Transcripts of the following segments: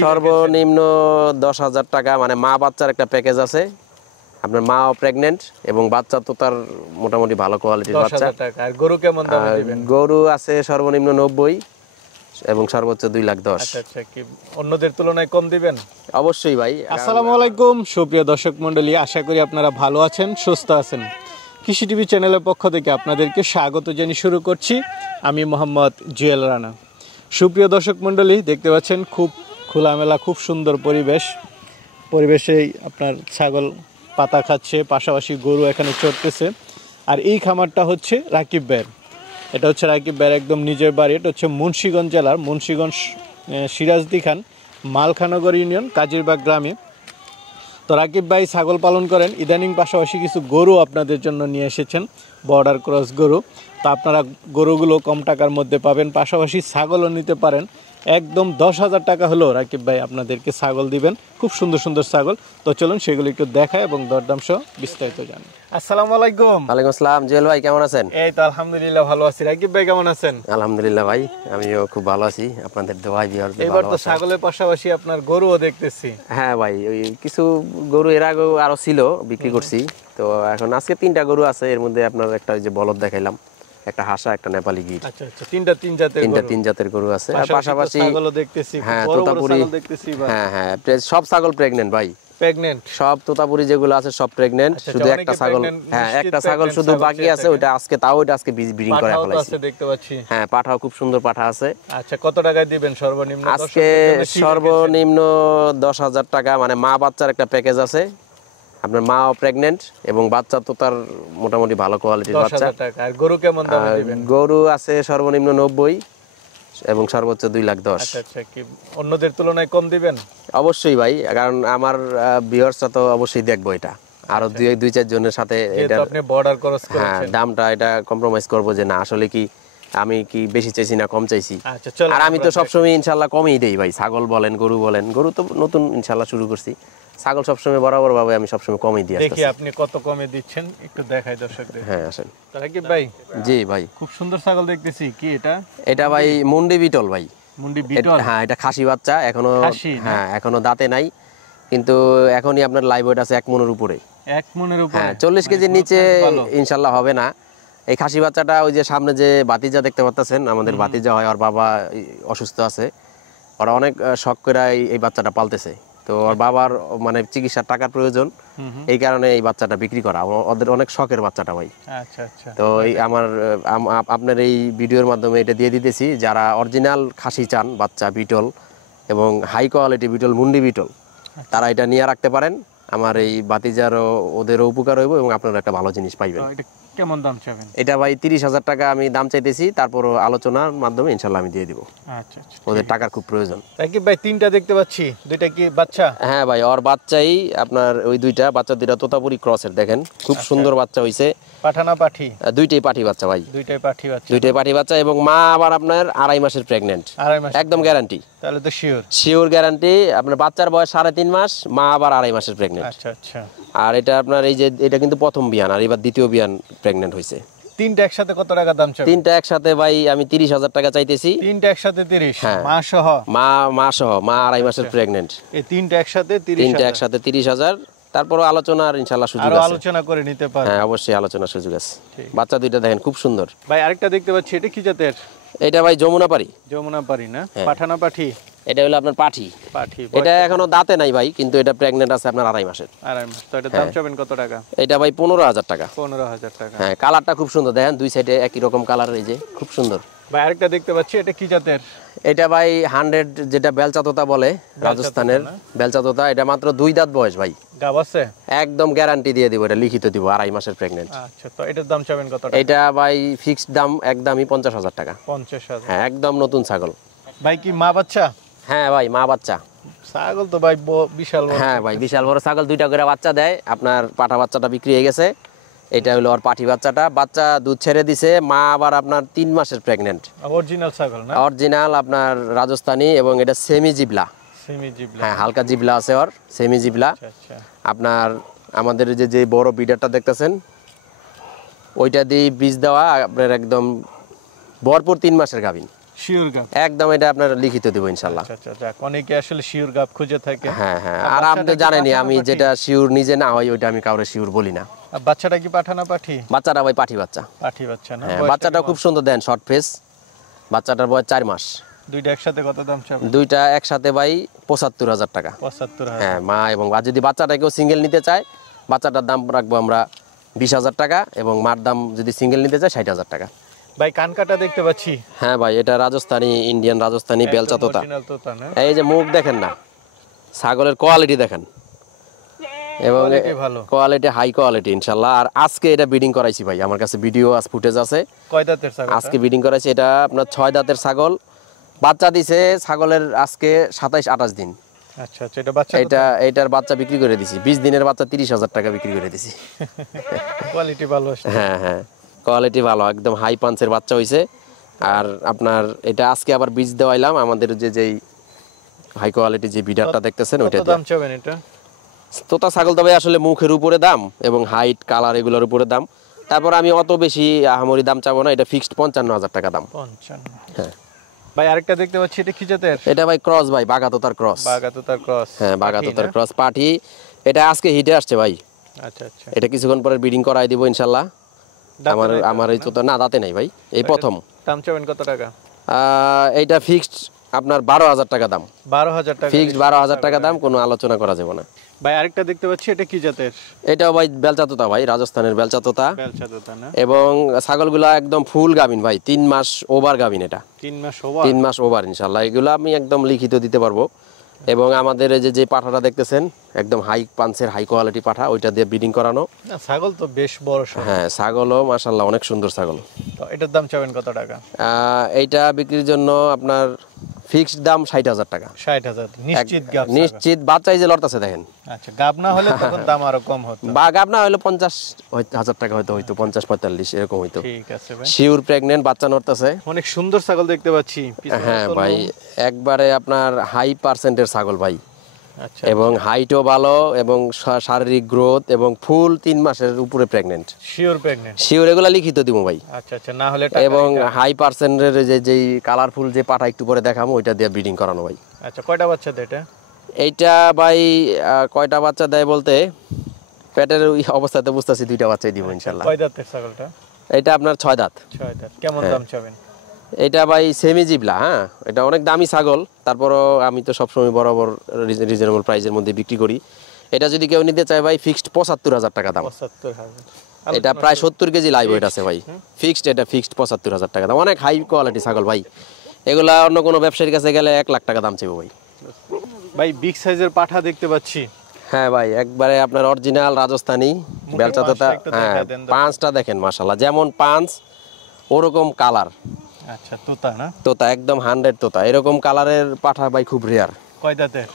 সর্বনিম্ন 10,000 টাকা, মানে মা বাচ্চার একটা প্যাকেজ আছে। আপনার মাও প্রেগনেন্ট এবং বাচ্চা তো তার মোটামুটি ভালো কোয়ালিটির বাচ্চা। আর গরু কেমন দামে দিবেন? গরু আছে সর্বনিম্ন 90 এবং সর্বোচ্চ 2,10,000। আচ্ছা, কি অন্যদের তুলনায় কম দিবেন? অবশ্যই ভাই। আসসালামু আলাইকুম সুপ্রিয় দর্শক মণ্ডলী, আশা করি আপনারা ভালো আছেন, সুস্থ আছেন। কৃষি টিভি চ্যানেলের পক্ষ থেকে আপনাদেরকে স্বাগত জানিয়ে শুরু করছি আমি মোহাম্মদ জুয়েল রানা। সুপ্রিয় দর্শক মণ্ডলী, দেখতে পাচ্ছেন খুব খোলামেলা, খুব সুন্দর পরিবেশেই আপনার ছাগল পাতা খাচ্ছে, পাশাপাশি গরু এখানে চড়তেছে। আর এই খামারটা হচ্ছে রাকিব ভাইয়ের। এটা হচ্ছে রাকিব ভাইয়ের একদম নিজের বাড়ি। এটা হচ্ছে মুন্সিগঞ্জ জেলার মুন্সিগঞ্জ সিরাজদি খান মালখানগর ইউনিয়ন কাজিরবাগ গ্রামে। তো রাকিব ভাই ছাগল পালন করেন, ইদানিং পাশাপাশি কিছু গরু আপনাদের জন্য নিয়ে এসেছেন, বর্ডার ক্রস গরু। তো আপনারা গরুগুলো কম টাকার মধ্যে পাবেন, পাশাপাশি ছাগলও নিতে পারেন। একদম 10,000 টাকা হলেও রাকিব ভাই আপনাদেরকে ছাগল দিবেন, খুব সুন্দর সুন্দর ছাগল। তো চলুন সেগুলো একটু দেখায় এবং দরদাম সহ বিস্তারিত জানি। আসসালামু আলাইকুম। ওয়ালাইকুম আসসালাম। জুয়েল ভাই কেমন আছেন? এই তো আলহামদুলিল্লাহ ভালো আছি। রাকিব ভাই কেমন আছেন? আলহামদুলিল্লাহ ভাই, আমিও খুব ভালো আছি, আপনাদের দোয়ায় ভিউয়ারদের। এবার তো ছাগলের পাশাপাশি আপনার গরুও দেখতেছি। হ্যাঁ ভাই, ওই কিছু গরু এর আগে আরো ছিল, বিক্রি করছি। তো এখন আজকে 3টা গরু আছে, এর মধ্যে আপনার একটা ওই যে বলদ দেখাইলাম, একটা হাসা, একটা নেপালি গির। আচ্ছা, তিন জাতের গরু আছে। আর পাশাপাশি ছাগলও দেখতেছি, হ্যাঁ বড় বড় তোতাপুরি ছাগল দেখতেছি ভাই। হ্যাঁ সব ছাগল প্রেগন্যান্ট ভাই, সব তোতাপুরি যেগুলো আছে সব প্রেগন্যান্ট। শুধু একটা ছাগল, হ্যাঁ একটা ছাগল শুধু বাকি আছে, ওটা আজকে ব্রিডিং করা হয়েছে দেখতে পাচ্ছি। হ্যাঁ পাঠাও খুব সুন্দর পাঠা আছে। আচ্ছা, কত টাকায় দিবেন সর্বনিম্ন? আজকে সর্বনিম্ন 10,000 টাকা, মানে মা বাচ্চার একটা প্যাকেজ আছে। আপনার মাও প্রেগনেন্ট এবং বাচ্চা তো তার মোটামুটি ভালো কোয়ালিটির বাচ্চা। আর গরু কেমন দামে দিবেন? গরু আছে সর্বনিম্ন 90 এবং সর্বোচ্চ 2,10,000। আচ্ছা, কি অন্যদের তুলনায় কম দিবেন? অবশ্যই ভাই, কারণ আমার ভিউয়ার্সরা তো অবশ্যই দেখবো এটা, আরো 2-4 জনের সাথে এটা আপনি বর্ডার ক্রস করেছেন, দামটা এটা কম্প্রোমাইজ করব যে না আসলে কি আমি কি বেশি চাইছি না কম চাইছি। আর আমি তো সবসময় ইনশাল্লাহ কমই দেই ভাই, ছাগল বলেন গরু বলেন। গরু তো নতুন ইনশাল্লাহ শুরু করছি, ছাগল সবসময় বরাবর ভাবে আমি সবসময় কমই দিই। দেখি আপনি কত কমে দিচ্ছেন একটু দেখাই দর্শকদের। হ্যাঁ আসেন। রাকিব ভাই। জি ভাই, খুব সুন্দর ছাগল দেখতেছি। কি এটা? এটা ভাই মুন্ডি বিটল ভাই। মুন্ডি বিটল? হ্যাঁ, এটা খাসি বাচ্চা, এখনো হ্যাঁ এখনো দাঁতে নাই, কিন্তু এখনই আপনার লাইভ ওয়েট আছে 1 মনের উপরে। 1 মনের উপরে? হ্যাঁ, 40 কেজির নিচে ইনশাল্লাহ হবে না। এই খাসি বাচ্চাটা ওই যে সামনে যে ভাতিজা দেখতে পাচ্ছেন, আমাদের ভাতিজা হয়, ওর বাবা অসুস্থ আছে, ওরা অনেক শখ করে এই বাচ্চাটা পালতেছে। তো ওর বাবার মানে চিকিৎসার টাকার প্রয়োজন, এই কারণে এই বাচ্চাটা বিক্রি করা, ওদের অনেক শখের বাচ্চাটা ভাই। আচ্ছা, তো এই আপনার এই ভিডিওর মাধ্যমে এটা দিয়ে দিতেছি, যারা অরিজিনাল খাসি চান বাচ্চা বিটল এবং হাই কোয়ালিটি বিটল মুন্ডি বিটল, তারা এটা নিয়ে রাখতে পারেন। আমার এই ভাতিজারও ওদেরও উপকার হইব এবং আপনারা একটা ভালো জিনিস পাইবেন। কেমন দাম চাবেন? এটা ভাই 30,000 টাকা আমি দাম চাইতেছি, তারপর আলোচনার মাধ্যমে ইনশাল্লাহ আমি দিয়ে দিব। আচ্ছা, ওদের টাকার খুব প্রয়োজন। রাকিব ভাই 3টা দেখতে পাচ্ছি, 2টা কি বাচ্চা? হ্যাঁ ভাই, ওর বাচ্চাই আপনার ওই 2টা বাচ্চা, 2টা তোতাপুরি ক্রসের, দেখেন খুব সুন্দর বাচ্চা হইছে। পাঠা না পাঠি? 2টাই পাঠি বাচ্চা ভাই। 2টাই পাঠি বাচ্চা? 2টাই পাঠি বাচ্চা এবং মা আবার আপনার 2.5 মাসের প্রেগন্যান্ট। 2.5 মাস একদম গ্যারান্টি? তাহলে তো শিওর গ্যারান্টি। আপনার বাচ্চার বয়স 3.5 মাস, মা আবার 2.5 মাসের প্রেগন্যান্ট। আচ্ছা। আর এটা আপনার এই যে এটা কিন্তু প্রথম বিয়ান, আর এবার দ্বিতীয় বিয়ান প্রেগন্যান্ট হইছে। 3টা একসাথে কত টাকা দাম চাবেন? 3টা একসাথে ভাই আমি 30,000 টাকা চাইতেছি। 3টা একসাথে 30? হ্যাঁ, মা সহ? মা সহ, মা 2.5 মাসের প্রেগন্যান্ট। এই 3টা একসাথে 30? 3টা একসাথে 30,000। তারপরও আলোচনা আর ইনশাআল্লাহ সুযোগ আছে, আলোচনা করে নিতে পারবেন। হ্যাঁ অবশ্যই আলোচনার সুযোগ আছে। বাচ্চা 2টা দেখেন খুব সুন্দর। ভাই আরেকটা দেখতে পাচ্ছি, এটা কি জাতের? এটা ভাই যমুনাপাড়ি না? পাঠা না পাঠি? এটা হলো আপনার পাঠি। এটা এখনো দাঁতে নাই ভাই, কিন্তু এটা প্রেগন্যান্ট আছে আপনার 2.5 মাসের। 2.5 মাস। তো এটা দাম চাবেন কত টাকা? এটা ভাই 15,000 টাকা। 15,000 টাকা? হ্যাঁ, কালারটা খুব সুন্দর, দেখেন দুই সাইডে একই রকম কালার, এই যে খুব সুন্দর। ভাই আরেকটা দেখতে পাচ্ছি, এটা কি জাতের? এটা ভাই 100 যেটা বেলচা তোতা বলে, রাজস্থানের বেলচা তোতা। এটা মাত্র 2 দাঁত বয়স ভাই। গাব আছে? একদম গ্যারান্টি দিয়ে দিব, এটা লিখিত দিব, 2.5 মাসের প্রেগন্যান্ট। আচ্ছা, তো এটার দাম চাবেন কত টাকা? এটা ভাই ফিক্সড দাম একদমই 50,000 টাকা। 50,000? হ্যাঁ, একদম নতুন ছাগল ভাই। কি মা বাচ্চা? হ্যাঁ ভাই, মা বাচ্চা। ছাগল তো ভাই বিশাল বড়। হ্যাঁ ভাই, বিশাল বড় ছাগল, 2টা করে বাচ্চা দেয়। আপনার পাঠা বাচ্চাটা বিক্রি হয়ে গেছে, এটা হলো আর পাঠি বাচ্চাটা। বাচ্চা দুধ ছেড়ে দিছে, মা আবার আপনার 3 মাসের প্রেগন্যান্ট। অরিজিনাল ছাগল না? অরিজিনাল আপনার রাজস্থানী, এবং এটা সেমি জিবলা। হ্যাঁ, হালকা জিবলা আছে ওর, সেমি জিবলা। আচ্ছা। আপনার আমাদের যে বড় বিডারটা দেখতেছেন, ওইটা দিয়ে বীজ দেওয়া আপনার একদম ভরপুর 3 মাসের গাভিন। শিওর গাব একদম এটা আপনার লিখিত দেব ইনশাআল্লাহ। আচ্ছা আচ্ছা, যাক, অনেকে আসলে শিওর গাব খুঁজে থাকে। হ্যাঁ হ্যাঁ, আর আপনি তো জানেনই আমি যেটা শিওর নিজে না হয় ওইটা আমি কাউরে শিওর বলি না। আর বাচ্চাটা কি পাঠা না পাঠি? বাচ্চাটা ভাই পাঠি বাচ্চা। পাঠি বাচ্চা না? হ্যাঁ, বাচ্চাটা খুব সুন্দর দেন, শর্ট ফেস। বাচ্চাটার বয়স 4 মাস। দুইটা একসাথে কত দাম চাবেন? দুইটা একসাথে ভাই 75,000 টাকা। 75,000? হ্যাঁ, মা এবং বা যদি বাচ্চাটাকেও সিঙ্গেল নিতে চায়, বাচ্চাটার দাম রাখবো আমরা 20,000 টাকা, এবং মার দাম যদি সিঙ্গেল নিতে চায় 60,000 টাকা। ভাই কান কাটা দেখতে পাচ্ছি। হ্যাঁ ভাই, এটা রাজস্থানি, ইন্ডিয়ান রাজস্থানি বেলচা তোতা। অরিজিনাল তোতা না? এই যে মুখ দেখেন না, ছাগলের কোয়ালিটি দেখেন, এবং কোয়ালিটি হাই কোয়ালিটি ইনশাআল্লাহ। আর আজকে এটা ব্রিডিং করাইছি ভাই, আমার কাছে ভিডিও আজ ফুটেজ আছে। কয় দাঁতের ছাগল? আজকে ব্রিডিং করাইছি, এটা আপনার 6 দাঁতের ছাগল। বাচ্চা দিছে ছাগলের আজকে 27-28 দিন। আচ্ছা আচ্ছা, এটা বাচ্চা, এটার বাচ্চা বিক্রি করে দিছি 20 দিনের বাচ্চা 30,000 টাকা বিক্রি করে দিছি। কোয়ালিটি ভালো আসছে। হ্যাঁ হ্যাঁ, কোয়ালিটি ভালো, একদম হাই পাঞ্চের বাচ্চা হইছে। আর আপনার এটা আজকে আবার বীজ দেওয়াইলাম, আমাদের যেই হাই কোয়ালিটি যে বিডারটা দেখতেছেন ওইটা। কত দাম চাবেন এটা? তোতা ছাগল তবে আসলে মুখের উপরে দাম এবং হাইট কালার এগুলোর উপরে দাম। তারপর আমি অত বেশি আহামরি দাম চাবো না, এটা ফিক্সড 55,000 টাকা দাম। 55? হ্যাঁ ভাই আরেকটা দেখতে পাচ্ছি, এটা কি জাতের? এটা ভাই ক্রস ভাই, বাগাতোতার ক্রস। বাগাতোতার ক্রস? হ্যাঁ, বাগাতোতার ক্রস পাঠি। এটা আজকে হিটে আসছে ভাই। আচ্ছা আচ্ছা, এটা কিছুক্ষণ পরে ব্রিডিং করাই দিব ইনশাআল্লাহ। আমার এই তোতা না, দাঁতে নাই ভাই, এই প্রথম। দাম চাবেন কত টাকা? এইটা ফিক্সড আপনার 12,000 টাকা দাম। 12,000 টাকা ফিক্সড 12,000 টাকা দাম, কোনো আলোচনা করা যাবে না। ভাই আরেকটা দেখতে পাচ্ছি, এটা কি জাতের? এটাও ভাই বেলচা তোতা ভাই, রাজস্থানের বেলচা তোতা। বেলচা তোতা না? এবং ছাগলগুলা একদম ফুল গাভিন ভাই, 3 মাস ওভার গাভিন। এটা 3 মাস ওভার? 3 মাস ওভার ইনশাআল্লাহ। এগুলো আমি একদম লিখিত দিতে পারবো। এবং আমাদের এই যে পাঠাটা দেখতেছেন একদম হাই পাঞ্চের হাই কোয়ালিটি পাঠা, ওইটা দিয়ে ব্রিডিং করানো। না, ছাগল তো বেশ বড় সড়ো। হ্যাঁ, ছাগলও মাশাআল্লাহ অনেক সুন্দর ছাগল। তো এটার দাম চাবেন কত টাকা? এইটা বিক্রির জন্য আপনার ফিক্সড দাম 60,000 টাকা। 60,000 নিশ্চিত? গাব নিশ্চিত, বাচ্চাই যে লড়তাছে দেখেন। আচ্ছা, গাব না হলে তখন দাম আরো কম হতো? বা গাব না হলে 50,000 টাকা হয়তো, 50-45 এরকম হইতো। ঠিক আছে ভাই। শিওর প্রেগন্যান্ট, বাচ্চা নড়তাছে। অনেক সুন্দর ছাগল দেখতে পাচ্ছি। হ্যাঁ ভাই, একবারে আপনার হাই পার্সেন্টের ছাগল ভাই। আচ্ছা, এবং হাইটও ভালো এবং শারীরিক গ্রোথ এবং ফুল 3 মাসের উপরে প্রেগন্যান্ট। Sure pregnant? শিওর, এগুলা লিখিত দিব ভাই। আচ্ছা আচ্ছা, না হলে এবং হাই পার্সেন্টের যেই কালারফুল যে পাটা একটু পরে দেখাবো, ওইটা দিয়ে ব্রিডিং করানো ভাই। আচ্ছা, কয়টা বাচ্চা দেয় এটা? এইটা ভাই কয়টা বাচ্চা দেয় বলতে, পেটের ওই অবস্থাতে বুঝতেছি 2টা বাচ্চাই দিব ইনশাআল্লাহ। কয় দাঁতের ছাগলটা? এটা আপনার 6 দাঁত। 6 দাঁত। কেমন দাম চাবেন? এটা ভাই সেমি জিবলা। হ্যাঁ, এটা অনেক দামি ছাগল, তারপরও আমি তো সবসময় বরাবর রিজনেবল প্রাইসের মধ্যে বিক্রি করি। এটা যদি কেউ নিতে চায় ভাই, ফিক্সড 75,000 টাকা দাম। 75,000? এটা প্রায় 70 কেজি লাইভ ওয়েট আছে ভাই। ফিক্সড, এটা ফিক্সড 75,000 টাকা দাম। অনেক হাই কোয়ালিটি ছাগল ভাই, এগুলা অন্য কোনো ব্যবসায়ীর কাছে গেলে 1 লাখ টাকা দাম চাইবো ভাই। ভাই বিগ সাইজের পাঠা দেখতে পাচ্ছি। হ্যাঁ ভাই, একবারে আপনার অরিজিনাল রাজস্থানী বেলচা তোতা। হ্যাঁ, পাঁচটা দেখেন মাশাআল্লাহ, যেমন পাঁচ ওরকম কালার। আচ্ছা, তোতা না? তোতা একদম 100 তোতা। এরকম কালারের পাঠা ভাই খুব রেয়ার। কয় দাঁতের?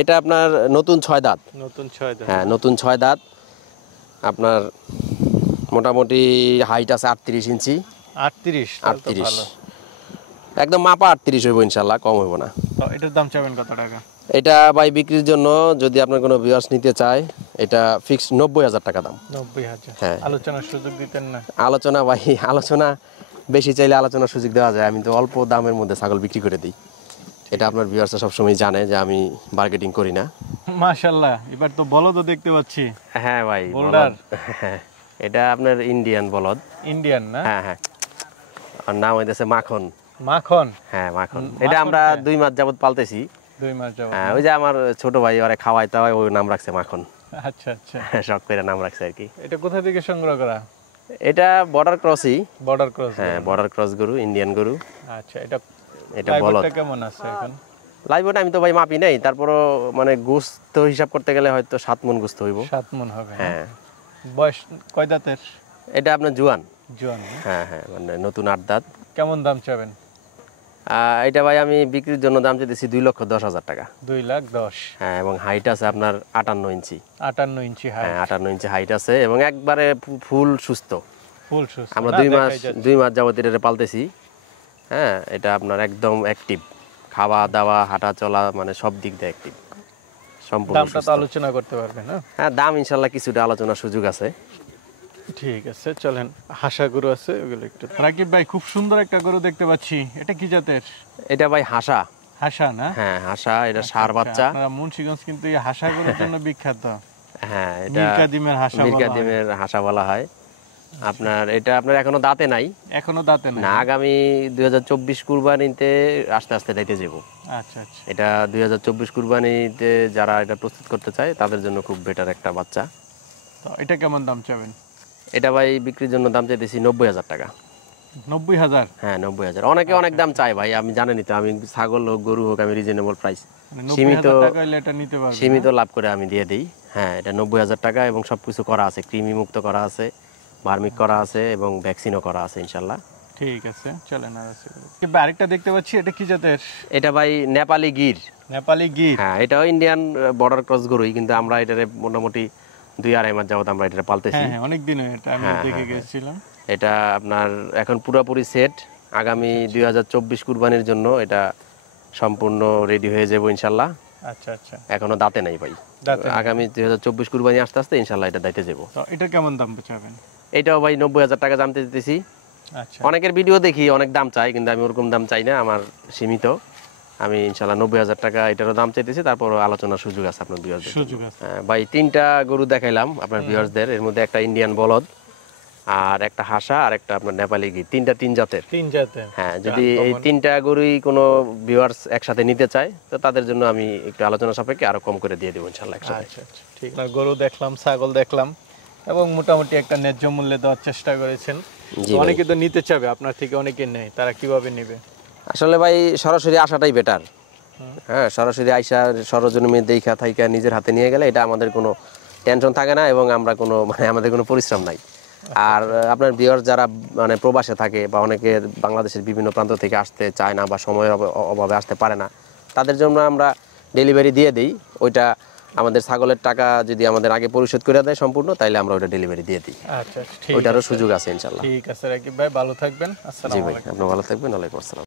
এটা আপনার নতুন 6 দাঁত। নতুন 6 দাঁত? হ্যাঁ, নতুন 6 দাঁত। আপনার মোটামুটি হাইট আছে 38 ইঞ্চি। 38? একদম মাপা 38 হইব ইনশাআল্লাহ, কম হইব না। তো এটার দাম চাবেন কত টাকা? এটা ভাই বিক্রির জন্য যদি আপনার কোনো ভিউয়ার্স নিতে চায়, এটা ফিক্সড 90,000 টাকা দাম। 90,000? হ্যাঁ। আলোচনার সুযোগ দিতেন না? আলোচনা ভাই, আলোচনা বেশি চাইলে আলোচনার সুযোগ দেওয়া যায়। আমি তো অল্প দামের মধ্যে ছাগল বিক্রি করে দিই। এটা আপনার ভিউয়ার্সরা সবসময় জানে যে আমি বার্গেটিং করি না। মাশাআল্লাহ, এবার তো বলদ দেখতে পাচ্ছি। হ্যাঁ ভাই, বোল্ডার। এটা আপনার ইন্ডিয়ান বলদ। ইন্ডিয়ান না? হ্যাঁ হ্যাঁ, আর নাম হইতেছে মাখন। মাখন? হ্যাঁ, মাখন। এটা আমরা 2 মাস যাবত পালতেছি। 2 মাস যাবত? হ্যাঁ, ওই যে আমার ছোট ভাই ওরে খাওয়াইতে হয়, ওই নাম রাখছে মাখন। আচ্ছা আচ্ছা, শখ করে নাম রাখছে আর কি। এটা কোথা থেকে সংগ্রহ করা? এটা বর্ডার ক্রসই। Border cross? হ্যাঁ, বর্ডার ক্রস গরু, ইন্ডিয়ান গরু। আচ্ছা, এটা বলদ। কেমন আছে এখন? লাইভ ওটা আমি তো ভাই মাপি নাই, তারপরও মানে গোস্ত হিসাব করতে গেলে হয়তো 7 মণ গোস্ত হইব। 7 মণ হবে? হ্যাঁ। বয়স কয় দাঁতের? এটা আপনার জুয়ান। জুয়ান? হ্যাঁ হ্যাঁ, মানে নতুন 8 দাঁত। কেমন দাম চাবেন? এটা ভাই আমি বিক্রির জন্য দাম চাইতেছি 2,10,000 টাকা। 2,10,000? হ্যাঁ, এবং হাইট আছে আপনার 58 ইঞ্চি। 58 ইঞ্চি হাইট? হ্যাঁ, 58 ইঞ্চি হাইট আছে এবং একবারে ফুল সুস্থ। ফুল সুস্থ? আমরা 2 মাস যাবত এটা পালতেছি। হ্যাঁ, এটা আপনার একদম অ্যাক্টিভ, খাওয়া দাওয়া হাঁটা চলা মানে সব দিক দিয়ে অ্যাক্টিভ, সম্পূর্ণ। দামটা তো আলোচনা করতে পারবেন না? হ্যাঁ, দাম ইনশাআল্লাহ কিছুটা আলোচনার সুযোগ আছে। ঠিক আছে, চলেন। হাসা গরু আছে ওগুলো একটু। রাকিব ভাই, খুব সুন্দর একটা গরু দেখতে পাচ্ছি, এটা কি জাতের? এটা ভাই হাসা। হাসা না? হ্যাঁ হাসা, এটা ষাঁড় বাচ্চা। আপনারা মুন্সিগঞ্জ কিন্তু এই হাসা গরুর জন্য বিখ্যাত। হ্যাঁ, এটা মিরকাদিমের হাসা, মিরকাদিমের হাসা বলা হয়। আপনার এটা আপনার এখনো দাঁতে নাই। এখনো দাঁতে নাই না, আগামী 2024 কুরবানিতে আস্তে আস্তে দাইতে যাব। আচ্ছা আচ্ছা। এটা 2024 কুরবানিতে যারা এটা প্রস্তুত করতে চায় তাদের জন্য খুব বেটার একটা বাচ্চা। তো এটা কেমন দাম চাবেন? এটা ভাই বিক্রির জন্য দাম চাইতেছি 90,000 টাকা। 90,000? হ্যাঁ 90,000। অনেকে অনেক দাম চায় ভাই, আমি জানেনই তো, আমি ছাগল হোক গরু হোক আমি রিজনেবল প্রাইস, সীমিত লাভ করে আমি দিয়ে দিই। হ্যাঁ, এটা 90,000 টাকা এবং সবকিছু করা আছে, কৃমি মুক্ত করা আছে, ভার্মিক করা আছে এবং ভ্যাকসিনও করা আছে ইনশাল্লাহ। ঠিক আছে, চলেন। আর আরেকটা দেখতে পাচ্ছি, এটা কি জাতের? এটা ভাই নেপালি গির। নেপালি গির? হ্যাঁ, এটাও ইন্ডিয়ান বর্ডার ক্রস গরুই, কিন্তু আমরা এটারে মোটামুটি 2-2.5 মাস যাবত আমরা এটা পালতেছি। হ্যাঁ, অনেক দিন এটা আমি দেখে গেছিলাম। এটা আপনার এখন পুরোপুরি সেট, আগামী 2024 কুরবানির জন্য এটা সম্পূর্ণ রেডি হয়ে যাবো ইনশাল্লাহ। আচ্ছা আচ্ছা। এখনো দাঁতে নাই ভাই, আগামী 2024 কুরবানি আস্তে আস্তে ইনশাল্লাহ এটা দাইতে যাবো। এটা কেমন দাম চাবেন? এটাও ভাই 90,000 টাকা জানতে দিতেছি। আচ্ছা। অনেকের ভিডিও দেখি অনেক দাম চাই, কিন্তু আমি ওরকম দাম চাই না, আমার সীমিত। আমি ইনশাল্লাহ 90,000 টাকা এটারও দাম চাইতেছি, তারপর আলোচনার সুযোগ আছে আপনার ভিউয়ারদের। সুযোগ আছে। ভাই 3টা গরু দেখাইলাম আপনার ভিউয়ারদের, এর মধ্যে একটা ইন্ডিয়ান বলদ, আর একটা হাসা, আর একটা আপনার নেপালি গির, 3 জাতের। 3 জাতের? হ্যাঁ, যদি এই 3টা গরুই কোনো ভিউয়ার্স একসাথে নিতে চায় তো তাদের জন্য আমি একটু আলোচনা সাপেক্ষে আরো কম করে দিয়ে দেবো ইনশাল্লাহ একসাথে। আচ্ছা আচ্ছা, ঠিক আছে। গরু দেখলাম, ছাগল দেখলাম, এবং মোটামুটি একটা ন্যায্য মূল্যে দেওয়ার চেষ্টা করেছেন। অনেকে তো নিতে চাবে আপনার থেকে, অনেকে নেই, তারা কিভাবে নেবে? আসলে ভাই সরাসরি আসাটাই বেটার। হ্যাঁ, সরাসরি আইসা সরজমিনে দেখা থাইকা নিজের হাতে নিয়ে গেলে এটা আমাদের কোনো টেনশন থাকে না, এবং আমরা কোনো আমাদের কোনো পরিশ্রম নাই। আর আপনার ভিউয়ার যারা প্রবাসে থাকে বা অনেকে বাংলাদেশের বিভিন্ন প্রান্ত থেকে আসতে চায় না বা সময়ের অভাবে আসতে পারে না, তাদের জন্য আমরা ডেলিভারি দিয়ে দিই। ওইটা আমাদের ছাগলের টাকা যদি আমাদের আগে পরিশোধ করে দেয় সম্পূর্ণ, তাইলে আমরা ওইটা ডেলিভারি দিয়ে দিই। আচ্ছা, ঠিক আছে। ওইটারও সুযোগ আছে ইনশাল্লাহ। ঠিক আছে রাকিব ভাই, ভালো থাকবেন। আসসালামু আলাইকুম। জি ভাই, আপনি ভালো থাকবেন। ওয়ালাইকুম আসসালাম।